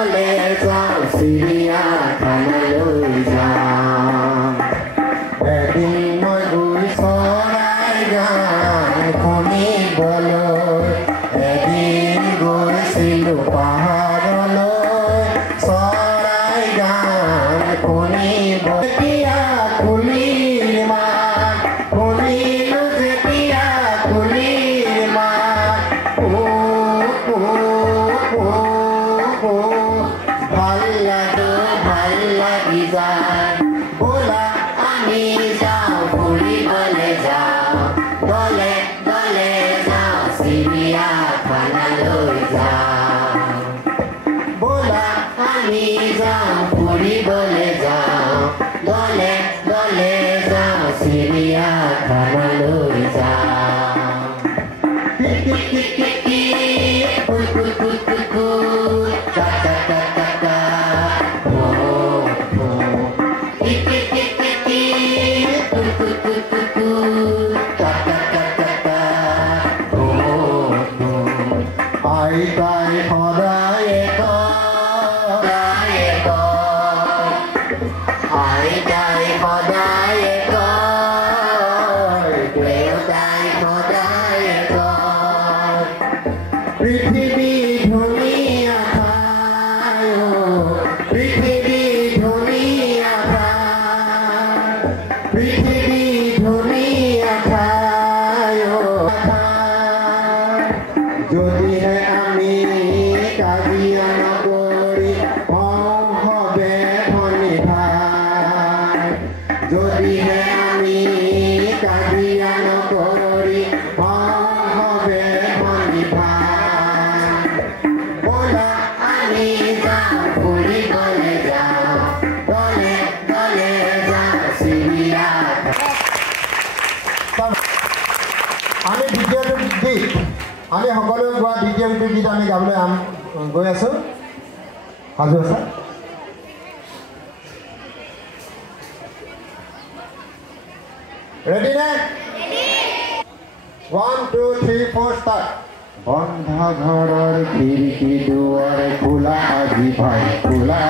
দলে যাওঁ চিৰিয়াখানালৈ যাম এদিন মই গৈ চৰাই গান শুনিবলৈ এদিন গৈছিলোঁ পাহাৰলৈ চৰাই গান শুনিব যেতিয়া কুলিৰ মাত শুনিলোঁ যেতিয়া কুলিৰ মাত ভাল লাগি যায় বোলা আমি যাওঁ ফুৰিবলৈ যাওঁ দলে দলে যাওঁ চিৰিয়াখানালৈ যাওঁ বোলা আমি যাওঁ ফুৰিবলৈ যাওঁ দলে দলে যাওঁ চিৰিয়াখানালৈ যাওঁ আইতাই সদায় আইতাই সদায় দেউতাই সদায় পৃথিৱী ধুনীয়া ঠাই পৃথিৱী ধুনীয়া ঠাই পৃথিৱী ধুনীয়া ঠাই যদিহে আমি কাজিয়া নকৰি হবে ধনী ভাই যদিহে আমি কাজিয়া নকৰি হবে ধনী ভাই বোলা আমি যাওঁ ফুৰিবলৈ যাওঁ দলে দলে যাওঁ চিৰিয়াখানা আমি দ্বিতীয়টো গীত আমি সকলোৱে গোৱা দ্বিতীয়টো গীত আমি গাবলৈ গৈ আছোঁ সাজু আছা ৰেডি নে 1 2 3 4 ষ্টাৰ্ট বন্ধ ঘৰৰ খিৰিকী দুৱাৰ খোলা আজি ভাই খোলা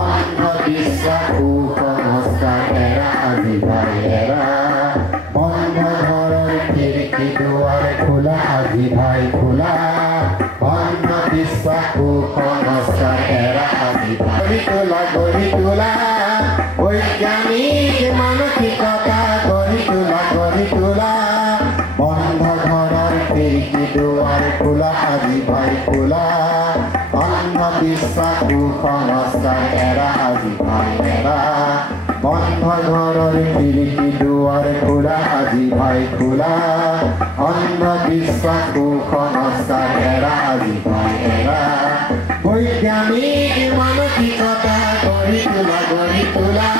অন্ধবিশ্বাস কুসংস্কাৰ এৰা আজি ভাই এৰা বন্ধ ঘৰৰ খিৰিকী দুৱাৰ খোলা আজি ভাই খোলা অন্ধবিশ্বাস কুসংস্কাৰ এৰা আজি ভাই গঢ়ি তোলা বৈজ্ঞানিক মানসিকতা গঢ়ি তোলা বন্ধ ঘৰৰ খিৰিকী দুৱাৰ খোলা আজি ভাই খোলা অন্ধবিশ্বাস কুসংস্কাৰ এৰা আজি ভাই এৰা বন্ধ ঘৰৰ খিৰিকী দুৱাৰ খোলা আজি ভাই খোলা অন্ধবিশ্বাস কুসংস্কাৰ এৰা আজি ভাই এৰা বৈজ্ঞানিক মানসিকতা গঢ়ি তোলা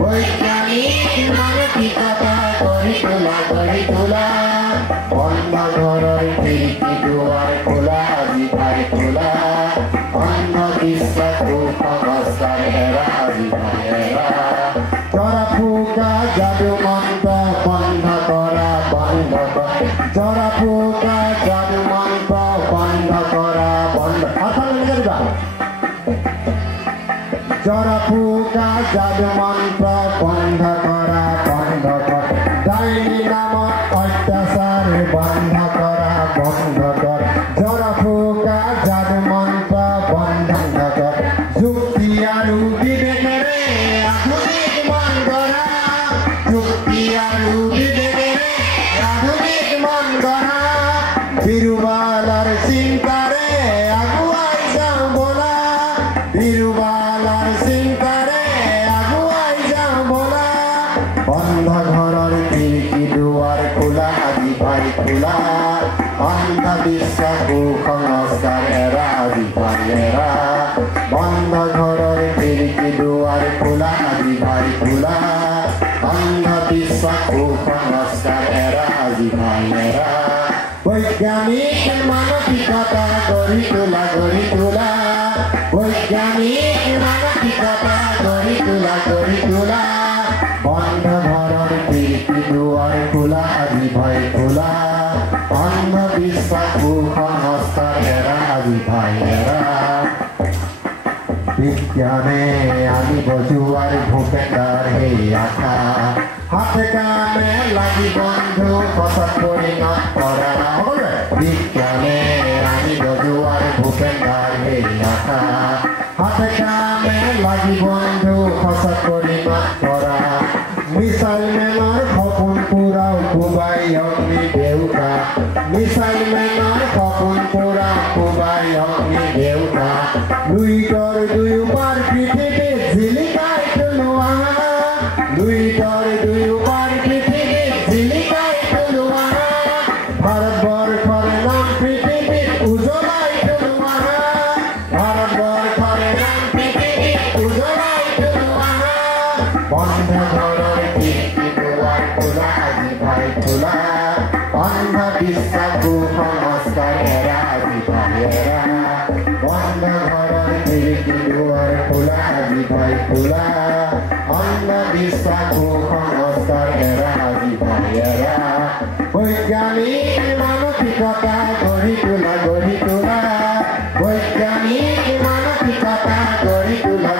বৈজ্ঞানিক মানসিকতা গঢ়ি তোলা বন্ধ ঘৰৰ খিৰিকী দুৱাৰ খোলা আজি ভাই খোলা অন্ধবিশ্বাস কুসংস্কাৰ এৰা আজি ভাই এৰা জৰা ফুকা যাদু মন্ত্ৰ বন্ধ কৰা জৰা ফুকা যাদু মন্ত্ৰ বন্ধ কৰা জৰা ফুকা যাদু মন্ত্ৰ বন্ধ কৰা ডাইনী নামত অত্যাচাৰ বন্ধ কৰা জৰা ফুকা যাদু মন্ত্ৰ বন্ধ কৰ যুক্তি আৰু বিবেকেৰে আধুনিক মন গঢ়া যুক্তি আৰু বিবেকেৰে আধুনিক মন গঢ়া বিৰুবালাৰ চিন্তাৰে আগুৱাই যাওঁ বোলা বিৰুবালাৰ চিন্তাৰে আগুৱাই যাওঁ বোলা বন্ধ ঘৰৰ খিৰিকী দুৱাৰ খোলা আজি ভাই খোলা অন্ধবিশ্বাস কুসংস্কাৰ এৰা আজি ভাই এৰা বন্ধ ঘৰৰ খিৰিকী দুৱাৰ খোলা আজি ভাই খোলা অন্ধবিশ্বাস কুসংস্কাৰ এৰা আজি ভাই এৰা বৈজ্ঞানিক মানসিকতা গঢ়ি তোলা বৈজ্ঞানিক মানসিকতা গঢ়ি তোলা বন্ধ ঘৰৰ খিৰিকী দুৱাৰ খোলা আজি ভাই খোলা অন্ধবিশ্বাস কুসংস্কাৰ এৰা আজি ভাই এৰা বিজ্ঞানে আমি বজুয়ার ভূপেন্দার হে আশা হাতে কামে লাগি বন্ধু কথা পরিণত করা বিজ্ঞানে আমি বজুয়ার ভূপেন্দার হে আশা হাতে কামে লাগি বন্ধু কথা পরিণত করা মিসাইল মেনার সপোন পুরাও কুবাই অগ্নি দেউতা মিসাইল মেনার সপোন পুরাও কুবাই অগ্নি দেউতা লুইটৰ দুয়োপাৰ পৃথিৱীত জিলিকাই তোলোৱা লুইটৰ দুয়োপাৰ পৃথিৱীত জিলিকাই তোলোৱা ভাৰতবৰ্ষৰ নাম পৃথিৱীত উজ্বলাই তোলোৱা ভাৰতবৰ্ষৰ নাম পৃথিৱীত উজ্বলাই তোলোৱা বন্ধ ঘৰৰ খিৰিকী দুৱাৰ খোলা আজি ভাই খোলা অন্ধবিশ্বাস কুসংস্কাৰ এৰা আজি ভাই এৰা বন্ধ ঘৰৰ খিৰিকী দুৱাৰ খোলা আজি ভাই খোলা অন্ধবিশ্বাস কুসংস্কাৰ এৰা আজি ভাই এৰা বৈজ্ঞানিক মানসিকতা গঢ়ি তোলা বৈজ্ঞানিক মানসিকতা গঢ়ি তোলা